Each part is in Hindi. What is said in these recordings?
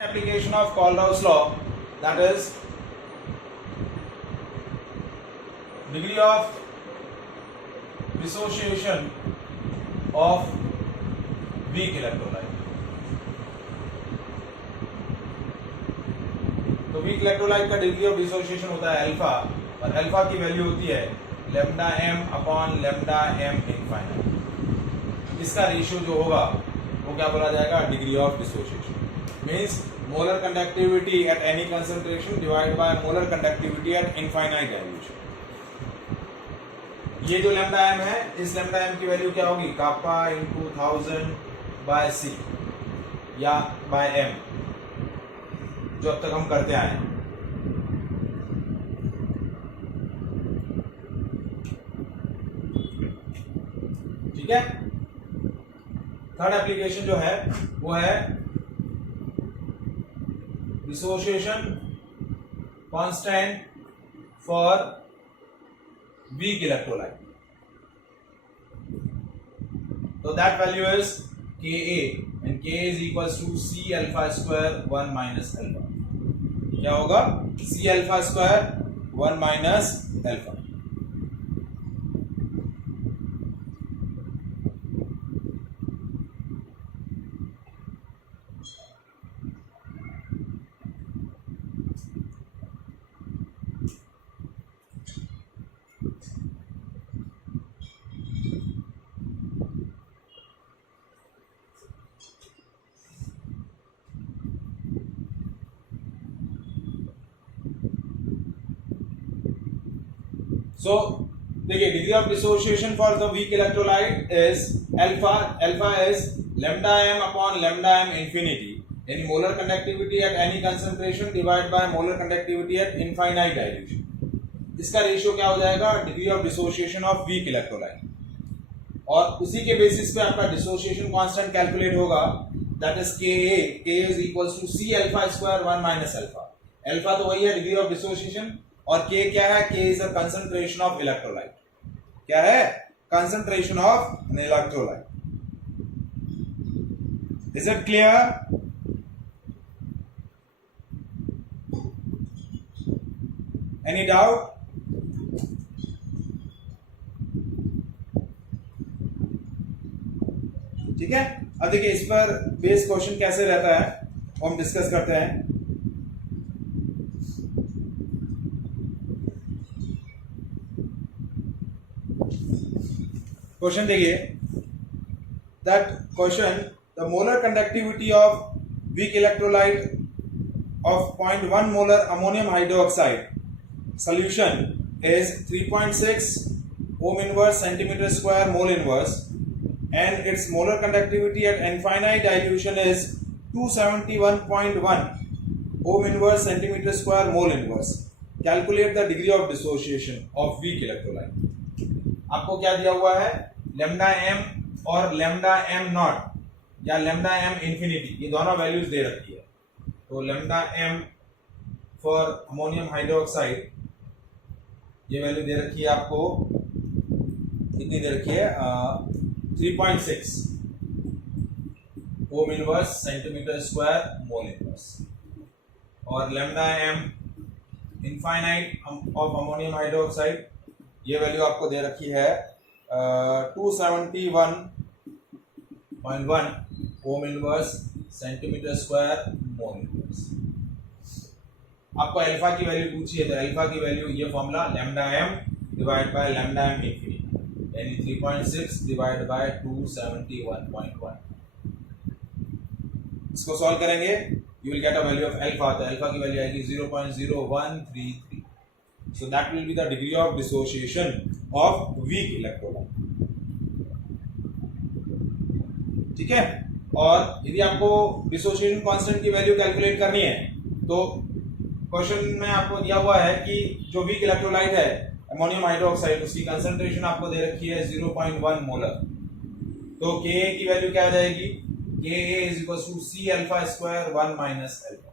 Application of Kohlrausch law, that is degree of dissociation of weak electrolyte. तो वीक इलेक्ट्रोलाइट का डिग्री ऑफ डिसोसिएशन होता है अल्फा, और अल्फा की वैल्यू होती है lambda M upon lambda M infinite. इसका रेशियो जो होगा वो क्या बोला जाएगा? Degree of dissociation. Means molar conductivity at any concentration divide by molar conductivity at infinite dilution. ये जो लैम्डा एम है, इस लैम्डा एम की वैल्यू क्या होगी? कापा इंटू 1000 बाय सी या बाय एम, जो अब तक हम करते आए हैं। ठीक है। थर्ड एप्लीकेशन जो है वो है dissociation constant for weak electrolyte. तो that value is Ka, and Ka is equals to C alpha square 1 minus alpha. क्या होगा? C alpha square 1 minus alpha. So देखिए, degree of dissociation for the weak electrolyte is alpha is lambda M upon lambda M infinity, यानी molar conductivity at any concentration divide by molar conductivity at infinite dilution. इसका रेशियो क्या हो जाएगा? Degree of dissociation of weak electrolyte. और उसी के बेसिस पे आपका डिसोसिएशन कांस्टेंट कैलकुलेट होगा, that is Ka is equals to C alpha square 1 minus alpha. Alpha तो वही है डिग्री ऑफ डिसोसिएशन, और K क्या है? K is a concentration of electrolyte. क्या है? Concentration of an electrolyte. Is it clear? Any doubt? ठीक है। अब देखिए, इस पर बेस क्वेश्चन कैसे रहता है वो हम डिस्कस करते हैं। क्वेश्चन देखिए, that question the molar conductivity of weak electrolyte of 0.1 molar ammonium hydroxide solution is 3.6 ohm inverse centimetre square mole inverse, and its molar conductivity at infinite dilution is 271.1 ohm inverse centimeter square mole inverse. Calculate the degree of dissociation of weak electrolyte. आपको क्या दिया हुआ है? लैम्डा एम और लैम्डा एम नॉट या लैम्डा एम इंफिनिटी, ये दोनों वैल्यूज दे रखी है। तो lambda m for ammonium hydroxide ये वैल्यू दे रखी है आपको, कितनी दे रखी है? 3.6 ohm inverse centimetre square mole inverse, और lambda M infinite of ammonium hydroxide ये वैल्यू आपको दे रखी है 271.1 ohm inverse centimetre square mole inverse. आपको अल्फा की वैल्यू पूछी है, तो अल्फा की वैल्यू ये formula lambda M divide by lambda M infinity, यानी 3.6 डिवाइड बाय 271.1। इसको सॉल्व करेंगे, you will get a value of alpha. तो अल्फा की वैल्यू आएगी 0.0133। So that will be the degree of dissociation of weak electrolyte. ठीक है। और यदि आपको डिसोसिएशन कांस्टेंट की वैल्यू कैलकुलेट करनी है, तो क्वेश्चन में आपको दिया हुआ है कि जो वीक इलेक्ट्रोलाइट है अमोनियम हाइड्रोक्साइड, उसकी कंसंट्रेशन आपको दे रखी है 0.1 मोलर। तो Ka की वैल्यू क्या आ जाएगी? Ka is equal to C alpha square 1 minus alpha.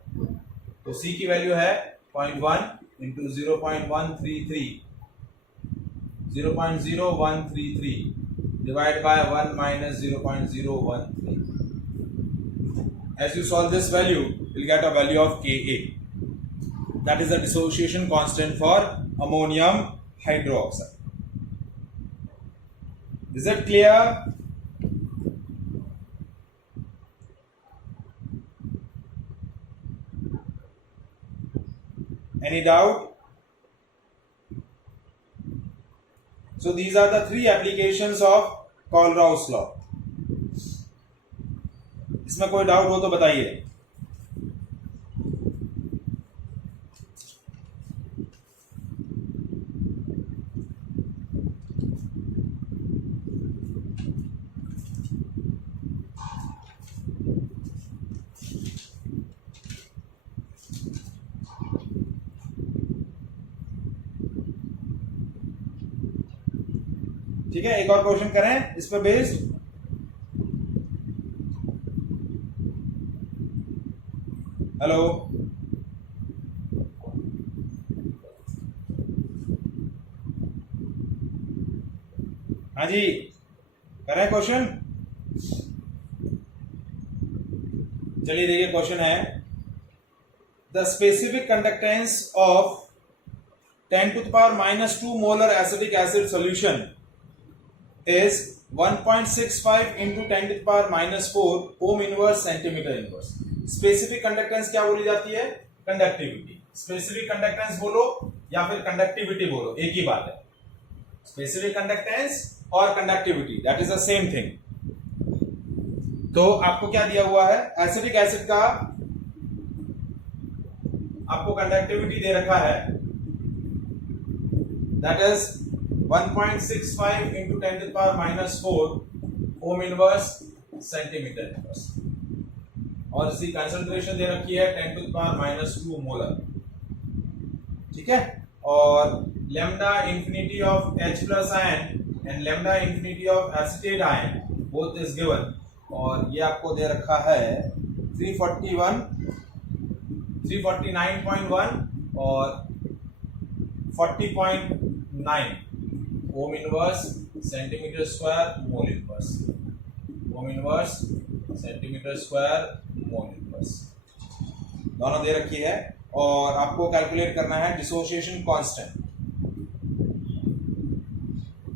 तो C की वैल्यू है 0.1 into 0.133 divide by 1 minus 0.013। as you solve this value, you'll get a value of Ka. That is the dissociation constant for ammonium hydroxide. Is that clear? Any doubt? So these are the three applications of Kohlrausch law. इसमें कोई डाउट हो तो बताइए. ठीक है, एक और क्वेश्चन करें इस पर बेस्ड. हेलो, हाँ जी, करें क्वेश्चन. चलिए देखिए, क्वेश्चन है the specific conductance of 10⁻⁻² molar acetic acid solution is 1.65 into 10⁻⁴ Om inverse centimetre inverse. Specific conductance क्या बोली जाती है? कंडक्टिविटी. स्पेसिफिक कंडक्टेंस बोलो या फिर कंडक्टिविटी बोलो, एक ही बात है. स्पेसिफिक कंडक्टेंस और conductivity that is the same thing. तो आपको क्या दिया हुआ है? एसिटिक एसिड का आपको कंडक्टिविटी दे रखा है, that is 1.65 into 10⁻⁴ Om inverse centimetre inverse, और इसकी कंसंट्रेशन दे रखी है 10⁻² मोलर. ठीक है, और lambda infinity of H plus ion and lambda infinity of acetate ion both is given, और ये आपको दे रखा है 349.1 और 40.9 ओम inverse centimetre square mole inverse. ओम inverse centimetre square mole inverse दोनों दे रखी है, और आपको कैलकुलेट करना है डिसोसिएशन कांस्टेंट.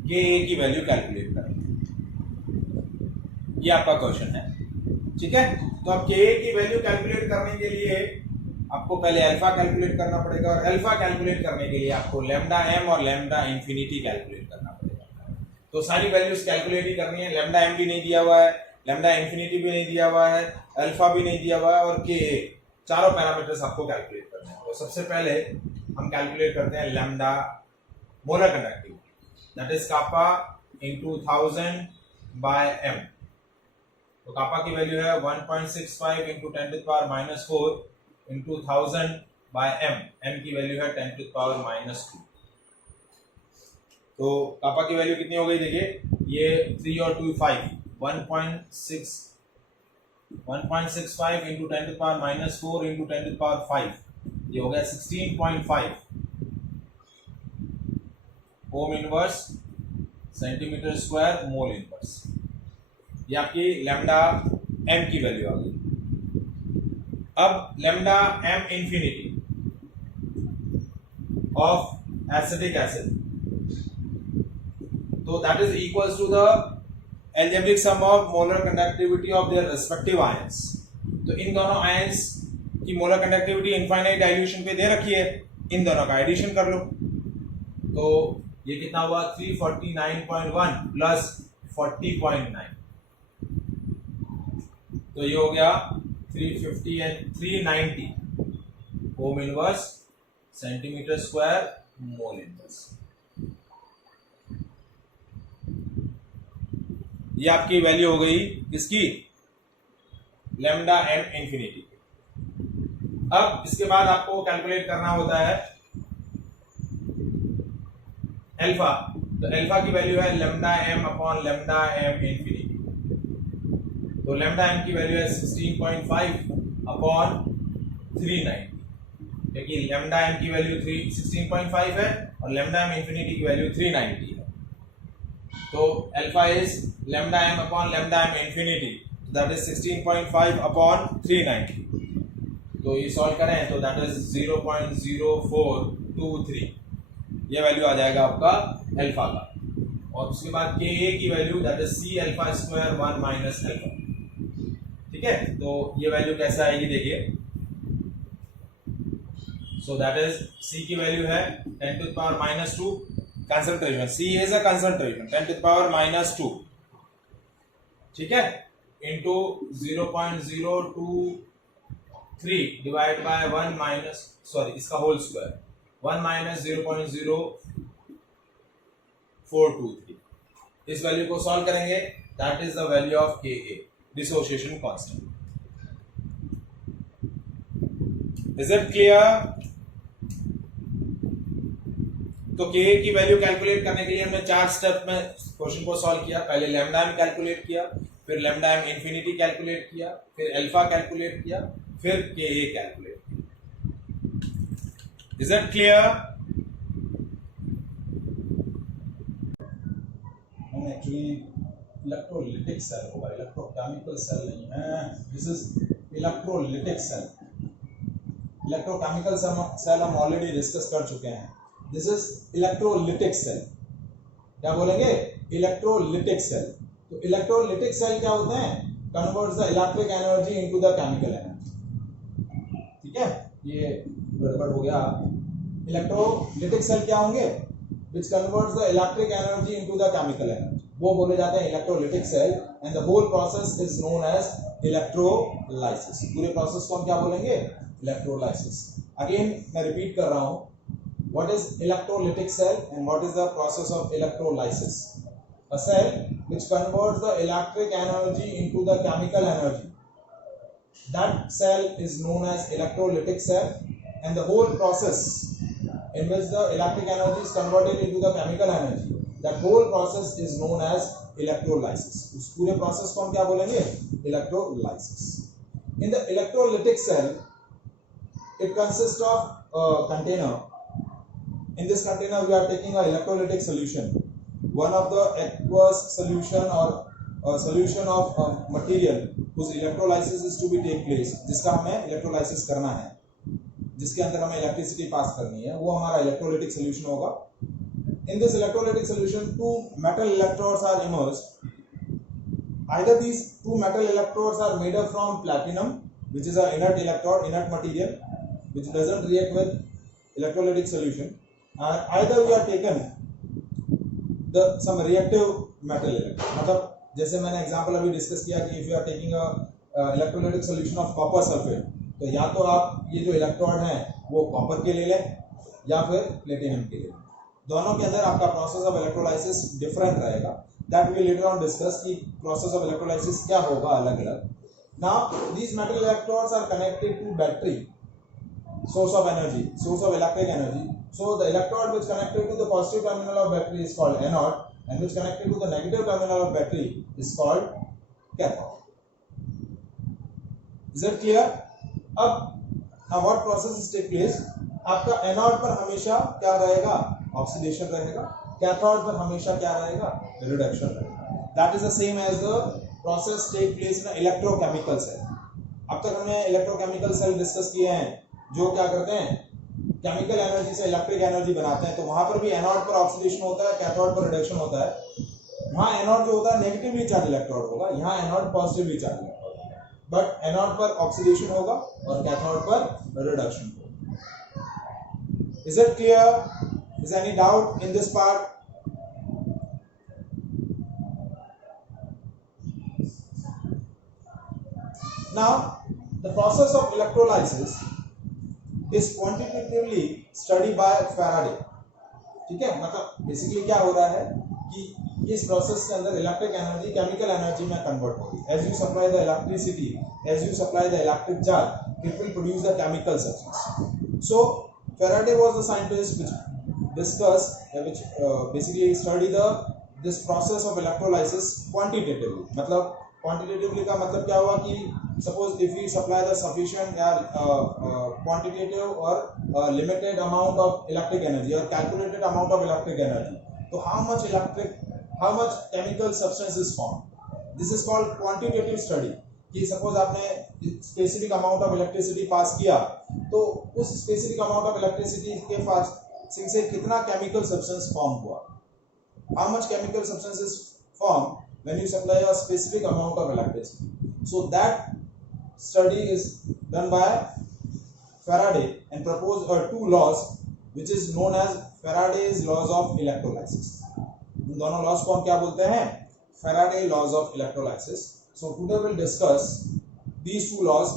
Ka की वैल्यू कैलकुलेट करेंगे. ये आपका क्वेश्चन है. ठीक है, तो अब Ka की वैल्यू कैलकुलेट करने के लिए आपको पहले अल्फा कैलकुलेट करना पड़ेगा, और अल्फा कैलकुलेट करने के लिए आपको लैम्डा m और लैम्डा इंफिनिटी कैलकुलेट करना पड़ेगा. तो सारी वैल्यूज कैलकुलेट ही करनी है. लैम्डा m भी नहीं दिया हुआ है, लैम्डा इंफिनिटी भी नहीं दिया हुआ है, अल्फा भी नहीं दिया हुआ है, और Ka, चारों पैरामीटर्स आपको कैलकुलेट करने हैं. तो सबसे पहले हम कैलकुलेट करते हैं lambda molar conductivity, that is kappa into 1000/m. तो कापा की वैल्यू है 1.65 इंटू 10⁻⁴ इंटू 1000/m. m की वैल्यू है 10⁻². तो कापा की वैल्यू कितनी हो गई? देखिए, ये 3 और 2 5, 1.65 इंटू 10⁻⁴ इंटू 10⁵, ये हो गया 16.5 ohm inverse centimetre square mole inverse. ये आपकी लैम्डा m की वैल्यू आ गई. अब lambda m infinity of acetic acid, तो that is equals to the algebraic sum of molar conductivity of their respective ions. तो इन दोनों आयंस की मोलर कंडक्टिविटी इनफाइनाइट डाइल्यूशन पे दे रखी है, इन दोनों का एडिशन कर लो. तो ये कितना हुआ? 349.1 प्लस 40.9, तो ये हो गया 350 and 390 Om inverse centimetre square mole inverse. ये आपकी वैल्यू हो गई इसकी लैम्डा m इंफिनिटी. अब इसके बाद आपको कैलकुलेट करना होता है अल्फा. तो अल्फा की वैल्यू है lambda m upon lambda m infinity. तो लैम्डा m की वैल्यू है 16.5 अपॉन 390, क्योंकि लैम्डा m की वैल्यू 16.5 है और लैम्डा m इंफिनिटी की वैल्यू 390 है. तो alpha is lambda m upon lambda m infinity. That is 16.5 upon 390। तो ये सॉल्व करें तो दैट इज 0.0423, ये वैल्यू आ जाएगा आपका अल्फा का। और उसके बाद के ए की value that is C alpha square 1 minus alpha. ठीक है, तो ये वैल्यू कैसा आएगी देखिए। सो दैट इज सी की वैल्यू है 10 to the power minus 2, concentration C is a concentration 10 to the power minus 2, ठीक है, into 0.023 divide by 1 minus sorry इसका होल स्क्वायर 1 माइनस 0.0423। इस वैल्यू को सॉल्व करेंगे, that is the value of K A, dissociation constant. Is it clear? तो के ए की वैल्यू कैलकुलेट करने के लिए हमने 4 स्टेप में क्वेश्चन को सॉल्व किया। पहले लैम्डा एम कैलकुलेट किया, फिर लैम्डा एम इंफिनिटी कैलकुलेट किया, फिर अल्फा कैलकुलेट किया, फिर के ए कैलकुलेट किया। Is it clear? Actually electrolytic cell होगा, इलेक्ट्रोकेमिकल सेल नहीं है। This is electrolytic cell. Electrochemical cell हम ऑलरेडी डिस्कस कर चुके हैं। This is electrolytic cell. क्या बोलेंगे? Electrolytic cell. तो इलेक्ट्रोलिटिक सेल क्या होते हैं? Converts the electric energy into the chemical energy. ठीक है, ये गड़बड़ हो गया। इलेक्ट्रोलिटिक सेल क्या होंगे? which converts the electric energy into the chemical energy, वो बोले जाते हैं electrolytic cell, and the whole process is known as electrolysis। पूरे प्रोसेस को हम क्या बोलेंगे? इलेक्ट्रोलाइसिस। अगेन मैं रिपीट कर रहा हूं, what is electrolytic cell and what is the process of electrolysis? A cell which converts the electric energy into the chemical energy, that cell is known as electrolytic cell, and the whole process in which the electric energy is converted into the chemical energy, that whole process is known as electrolysis। उस पूरे प्रोसेस को हम क्या बोलेंगे? electrolysis। In the electrolytic cell, it consists of a container. In this container we are taking a electrolytic solution, one of the aqueous solution or a solution of a material whose electrolysis is to be take place, जिसका हमें electrolysis करना है, जिसके अंदर हमें इलेक्ट्रिसिटी पास करनी है, वो हमारा इलेक्ट्रोलिटिक सॉल्यूशन होगा। In this electrolytic solution 2 metal electrodes are immersed. Either these 2 metal electrodes are made up from platinum, which is an inert electrode, inert material which doesn't react with electrolytic solution, and either we are taken the some reactive metal electrode। मतलब जैसे मैंने एग्जांपल अभी डिस्कस किया कि if you are taking a electrolytic solution of copper sulphate, तो या तो आप ये जो इलेक्ट्रोड हैं वो कॉपर के ले लें या फिर प्लेटिनम के ले लें। दोनों के अंदर आपका प्रोसेस ऑफ इलेक्ट्रोलाइसिस डिफरेंट रहेगा। That we later on discuss कि प्रोसेस ऑफ इलेक्ट्रोलाइसिस क्या होगा अलग अलग। Now these metal electrodes are connected to battery, source of energy, source of electric energy. So the electrode which connected to the positive terminal of battery is called anode, and which connected to the negative terminal of battery is called cathode. Is that clear? अब now what processes take place? आपका एनोड पर हमेशा क्या रहेगा? ऑक्सीडेशन रहेगा। कैथोड पर हमेशा क्या रहेगा? रिडक्शन रहेगा। That is the same as the process take place in electrochemical cell। अब तक हमने इलेक्ट्रोकेमिकल सेल डिस्कस किए हैं जो क्या करते हैं? केमिकल एनर्जी से इलेक्ट्रिक एनर्जी बनाते हैं। तो वहां पर भी एनोड पर ऑक्सीडेशन होता है, कैथोड पर रिडक्शन होता है। वहां एनोड जो होता है नेगेटिवली चार्ज इलेक्ट्रोड होगा, यहाँ एनोड पॉजिटिवली चार्ज इलेक्ट्रोड होगा। बट एनोड पर ऑक्सीडेशन होगा और कैथोड पर रिडक्शन होगा। Is it clear? Is any doubt in this part? Now the process of electrolysis is quantitatively studied by Faraday। ठीक है, मतलब बेसिकली क्या हो रहा है कि इस प्रोसेस के अंदर इलेक्ट्रिक एनर्जी केमिकल एनर्जी में कन्वर्ट होगी। As you supply the electricity, as you supply the electric charge, it will produce the chemical substance. So Faraday was the scientist which discussed which basically study this process of electrolysis quantitatively। मतलब quantitatively का मतलब क्या हुआ कि suppose if we supply the sufficient quantitative or limited amount of electric energy or calculated amount of electric energy, तो how much chemical substance is formed, this is called quantitative study कि सपोज आपने स्पेसिफिक अमाउंट ऑफ इलेक्ट्रिसिटी पास किया, तो उस स्पेसिफिक अमाउंट ऑफ इलेक्ट्रिसिटी के पासिंग से कितना केमिकल सब्सटेंस फॉर्म हुआ, how much chemical substance is form when you supply a specific amount of electricity. So that study is done by Faraday and proposed two laws which is known as Faraday's laws of electrolysis. इन दोनों laws को हम क्या बोलते हैं? Faraday laws of electrolysis. So today we'll discuss these two laws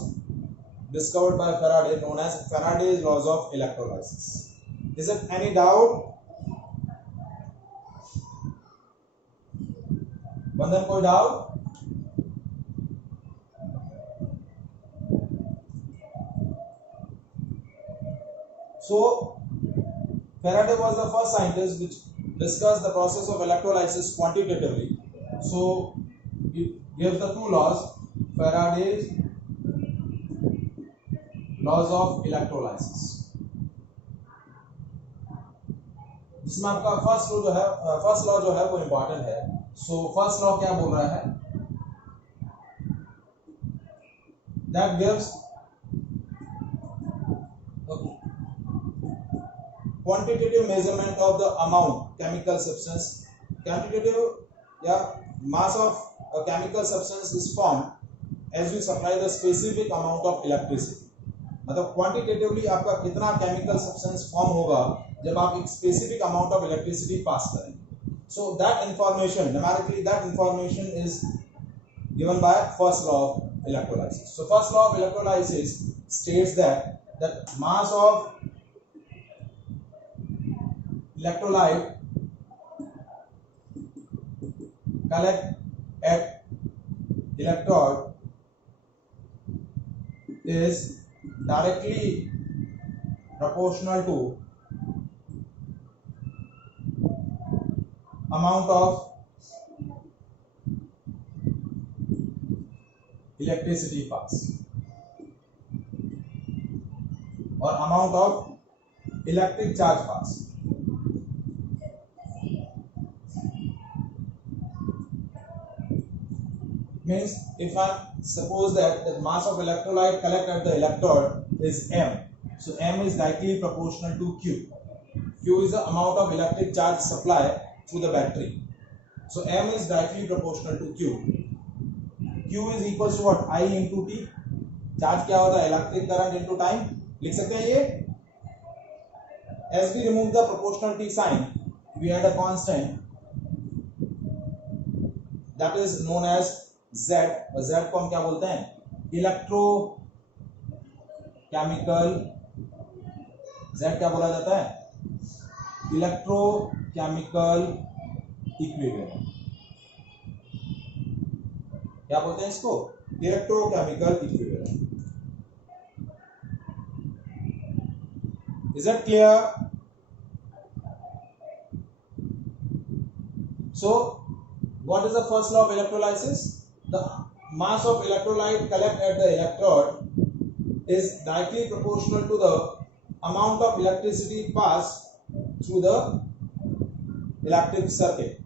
discovered by Faraday known as Faraday's laws of electrolysis. Is it any doubt? बंधन कोई doubt? So Faraday was the first scientist which discussed the process of electrolysis quantitatively. So he gives the two laws, Faraday's laws of electrolysis. जिसमें आपका फर्स्ट लॉ जो है वो इंपॉर्टेंट है. सो फर्स्ट लॉ क्या बोल रहा है? That gives quantitative measurement of the amount chemical substance. Quantitative या mass of chemical substance is formed as you supply the specific amount of electricity. मतलब क्वांटिटेटिवली आपका कितना केमिकल सब्सटेंस फॉर्म होगा जब आप एक specific amount of electricity pass करेंगे. So that information, numerically that information is given by first law of electrolysis. So first law of electrolysis states that the mass of electrolyte collect at electrode is directly proportional to amount of electricity pass or amount of electric charge pass. Means if I suppose that the mass of electrolyte collect at the electrode is m, so m is directly proportional to q. Q is the amount of electric charge supply through the battery. So m is directly proportional to q. Q is equals to what? I into t. Charge क्या होता है? Electric current into time. लिख सकते हैं ये. As we remove the proportionality sign, we add a constant that is known as Z. और Z को हम क्या बोलते हैं? Electro chemical. Z क्या बोला जाता है? Electrochemical equivalent. क्या बोलते हैं इसको? Electrochemical equivalent. Is that clear? So what is the first law of electrolysis? The mass of electrolyte collect at the electrode is directly proportional to the amount of electricity passed through the electric circuit.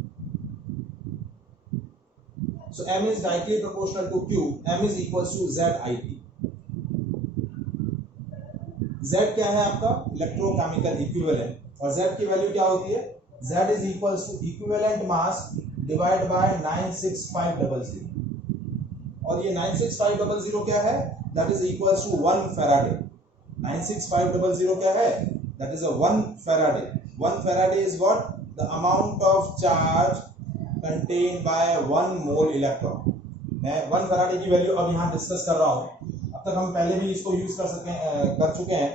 So m is directly proportional to q. M is equals to ZIT. Z क्या है आपका? Electrochemical equivalent. और Z की वैल्यू क्या होती है? Z is equals to equivalent mass divided by 96500. और ये 96500 क्या है? That is equals to 1 Faraday. 96500 क्या है? That is a 1 Faraday. 1 Faraday is what? The amount of charge contained by 1 mole electron. मैं 1 Faraday की वैल्यू अब यहाँ डिस्कस कर रहा हूँ. अब तक हम पहले भी इसको यूज कर चुके हैं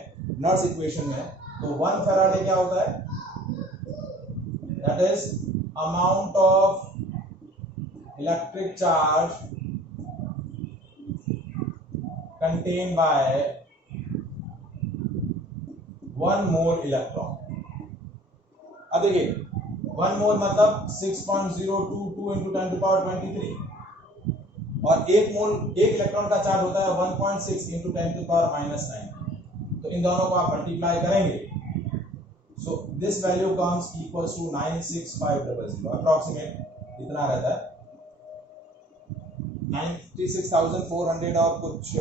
नर्स इक्वेशन में. तो 1 Faraday क्या होता है? That is amount of electric charge contained by 1 mole electron. अब देखिए 1 मोल मतलब 6.022 into 10 to the power 23 और 1 मोल 1 इलेक्ट्रॉन का चार्ज होता है 1.6 into 10 to the power -9. तो इन दोनों को आप मल्टीप्लाई करेंगे. So this value comes equals to 96500 approximate इतना रहता है. 96,400 और कुछ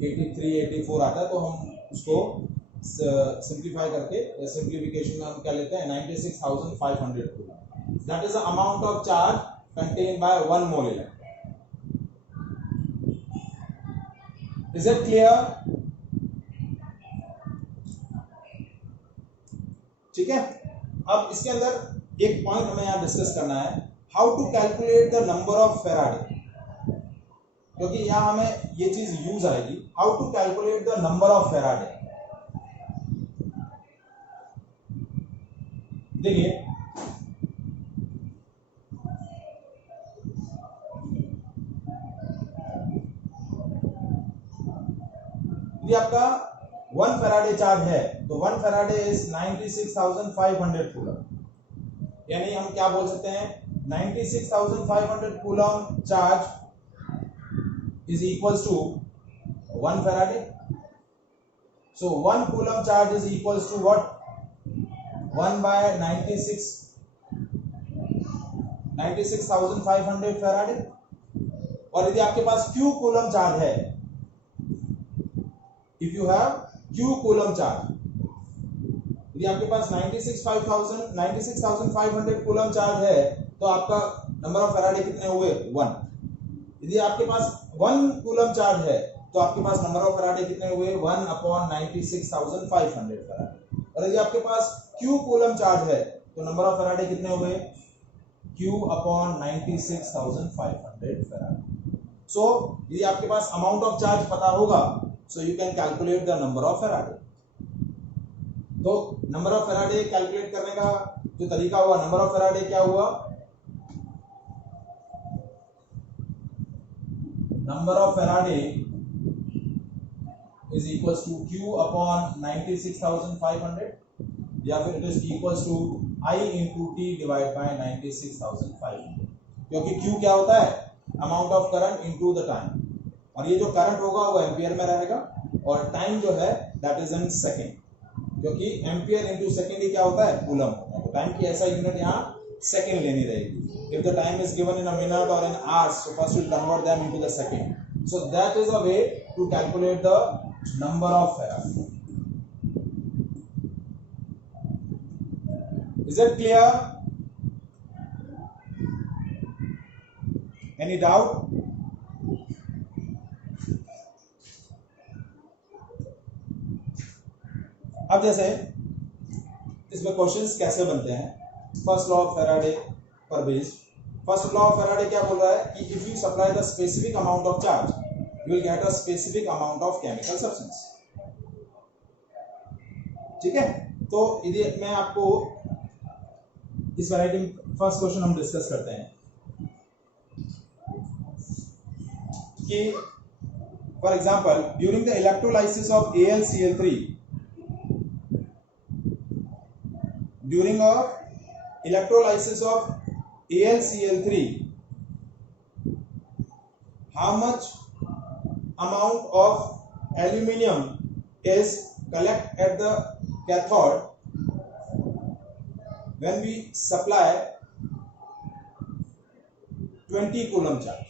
83 84 आता है, तो हम उसको सिंप्लीफाई करके सिंप्लीफिकेशन में हम क्या लेते हैं 96,500 coulomb. That is the amount of charge contained by 1 mole electron. Is it clear? ठीक है, अब इसके अंदर एक पॉइंट हमें यहां डिस्कस करना है, how to calculate the number of faraday, क्योंकि यहां हमें ये चीज यूज आएगी, how to calculate the number of faraday. देखिए ये आपका 1 फेराडे चार्ज है, तो 1 फेराडे इज 96,500 कूलम, यानी हम क्या बोल सकते हैं 96,500 coulomb charge is equals to 1 farad. So 1 coulomb charge is equals to what? 1 by 96,500 farad. और यदि आपके पास q कूलम चार्ज है, if you have q coulomb charge, यदि आपके पास 96,500 कूलम चार्ज है, तो आपका नंबर ऑफ फैराडे कितने हुए 1। यदि आपके पास 1 कूलम चार्ज है, तो आपके पास नंबर ऑफ फैराडे कितने हुए 1/96,500 फैराडे। और यदि आपके पास q कूलम चार्ज है, तो नंबर ऑफ फैराडे कितने हुए q/96,500 फैराडे। सो यदि आपके पास अमाउंट ऑफ चार्ज पता होगा, so you can calculate the number of Faraday. तो नंबर ऑफ फैराडे कैलकुलेट करने का जो तरीका हुआ, नंबर ऑफ फैराडे क्या हुआ, number of Faraday is equals to q/96,500, या फिर it is equals to I into T divided by 96,500, क्योंकि q क्या होता है amount of current into the time, और ये जो करंट होगा वो एम्पियर में रहेगा, और टाइम जो है दैट इज इन सेकंड, क्योंकि एम्पियर इनटू सेकंड ही क्या होता है कूलम होता है। तो टाइम की ऐसा यूनिट यहाँ सेकंड लेनी रहेगी। If the time is given in a minute or in hours, so first we'll convert them into the second. So that is a way to calculate the number of Faraday. Is it clear? Any doubt? अब जैसे इसमें क्वेश्चंस कैसे बनते हैं, फर्स्ट लॉ ऑफ फैराडे पर based. First law of Faraday क्या बोल रहा है कि if you supply the specific amount of charge, you will get a specific amount of chemical substance. ठीक है, तो यदि मैं आपको इस वैरायटी में फर्स्ट क्वेश्चन हम डिस्कस करते हैं कि for example during the electrolysis of AlCl3, during a electrolysis of AlCl3, how much amount of aluminium is collected at the cathode when we supply 20 coulomb charge?